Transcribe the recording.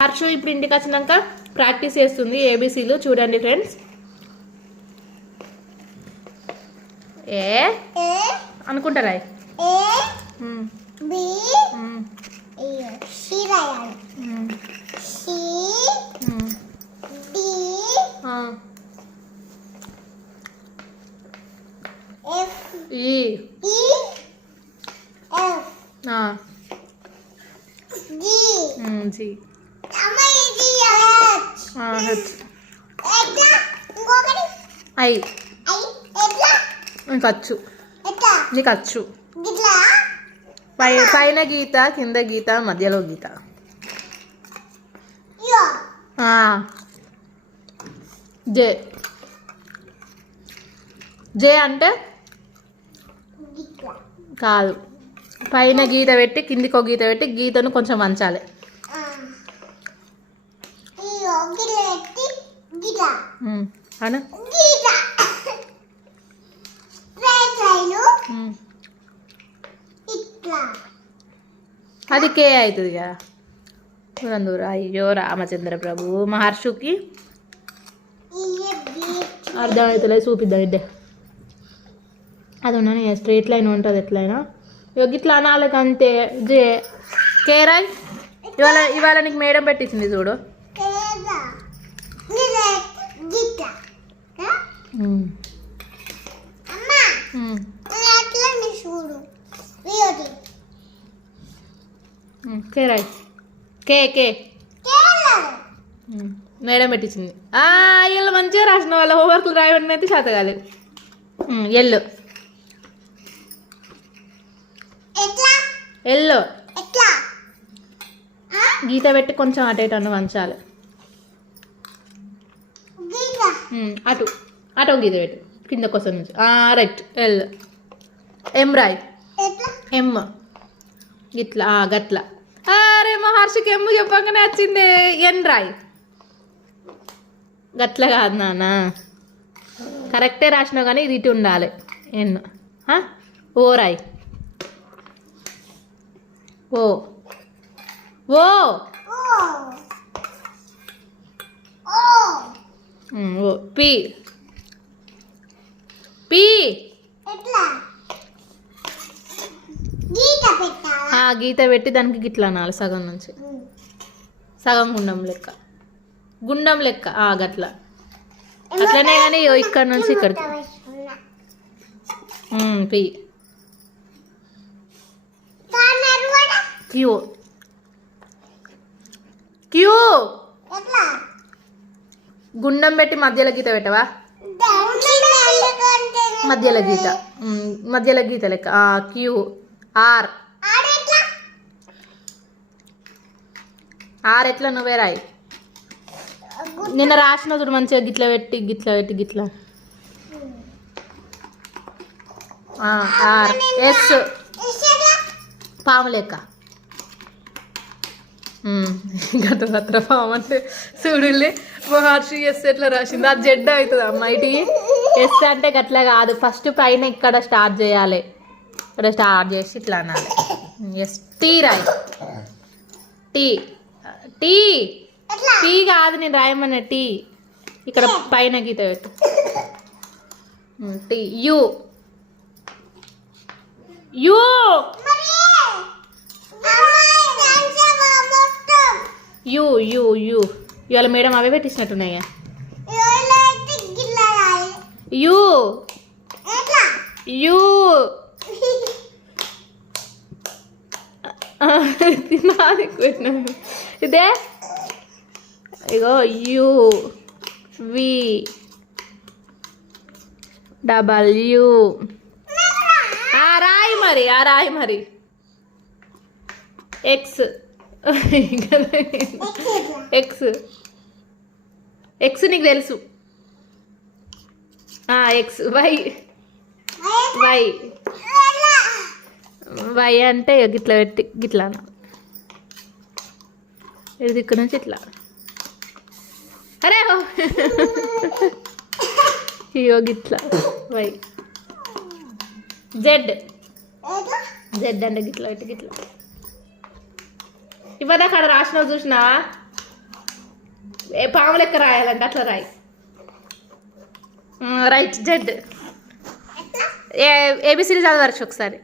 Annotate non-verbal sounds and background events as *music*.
హర్షు ఇప్పుడు ఇంటికి వచ్చినాక ప్రాక్టీస్ చేస్తుంది ఏబీసీలు చూడండి ఫ్రెండ్స్. ఏ? అనుకుంటారా? ఈ. జీ అమ్మ ఇది H ఆ, హెచ్ ఎట్లా ఇంకొకటి ఐ. నీకు వచ్చు నీకు వచ్చు పై పైన గీత కింద గీత మధ్యలో గీత. జే. జే అంటే? కాదు. పైన గీత పెట్టి కిందికి ఒక గీత పెట్టి గీతను కొంచెం వంచాలి ఆ ఇయో గిట్లా ఎత్తి గిట్లా ఉమ్, అను? అది కే అవుతుంది కదా దూరం దూరం అయ్యో రామచంద్ర ప్రభు మహర్షుకి అర్థమవుతలేదు చూపిద్దాం ఇద్దే అది ఉన్నాను స్ట్రైట్ లైన్ ఉంటుంది ఎట్లయినా. ఇక ఇట్లా అంతే జే కేరాయ్ ఇవాళ ఇవాళ నీకు మేడం పెట్టించింది చూడు. గిట్లా గిట్లా ఆ? ఉమ్, అమ్మా ఉమ్, అట్లా నీ చూడు వీడియోది ఉమ్, కేరాయ్ కే కే మేడం పెట్టించింది ఆ, వీళ్ళు మంచిగా రాసిన వాళ్ళ హోంవర్క్లు రాయడం అయితే చేత కాలేదు ఎల్లు ఎల్లు? గీత పెట్టి కొంచెం అటు ఇటు అన్న వంచాలి గిట్లా ఉమ్, అటు. అటు ఒక గీత పెట్టు. కింద కోసం నుంచి. Right. L. M ray. M. ఇట్లా గట్ల. అరే మహర్షికి ఎమ్ము చెప్పగానే వచ్చింది. ఎన్ రాయ్. గట్ల కాదు నాన్న. కరెక్టే రాసినావు కానీ ఇది ఇటు ఉండాలి. N. O ray. O O O. O um, O P. P. గీత పెట్టాలా ఆ గీత పెట్టి దానికి గిట్లా అనాలి సగం నుంచి. సగం గుండం లెక్క. గుండం లెక్క ఆ గట్ల. అట్లనే కానీ ఇక్కడ నుంచి ఇక్కడికి. Um, P. క్యూ. క్యూ. గుండం పెట్టి మధ్యలో గీత పెట్టవా? మధ్యలో గీత. మధ్యలో గీత లెక్క. Q R. ఆర్ ఎట్లా? నువ్వే రాయి. నిన్న రాసిన చూడు మంచిగా గిట్ల పెట్టి గిట్ల పెట్టి గిట్ల. ఆర్. ఎస్. పాము లెక్క. గత పాము అంటే చూడులే మహర్షి ఎస్ ఎట్లా రాసింది? అది జెడ్ అవుతుంది అమ్మాయిటి ఎస్ అంటే గట్లా కాదు. ఫస్ట్ పైన ఇక్కడ స్టార్ట్ చేయాలి. ఇక్కడ స్టార్ట్ చేసి ఇట్లా అనాలి. ఎస్ టీ రాయి. టీ టీ టీ కాదు నేను రాయమన్న టీ ఇక్కడ పైన గీత పెట్టు. T U U U U U ఇవాళ మేడం అవే పెట్టించినట్టున్నాయా. యు. యు. ఇదే. ఇగో యు. వి. డబల్యూ. రాయి మరి ఆ రాయి మరి. ఎక్స్. *laughs* ఎక్స్. ఎక్స్ నీకు తెలుసు. ఎక్స్ వై వై వై అంటే ఇక గిట్ల పెట్టి గిట్లా అనాలి. ఇది నుంచి ఇట్లా. అరే ఓ. ఇగో గిట్లా. వై జెడ్ జెడ్ అంటే గిట్లా పెట్టి గిట్లా. ఇవ్వదా అక్కడ రాసినావు చూసినావా? పాము లెక్క రాయాలంటే అట్లా రాయి. Right Z. ఏ ఏబిసిడి చదవచ్చు ఒకసారి.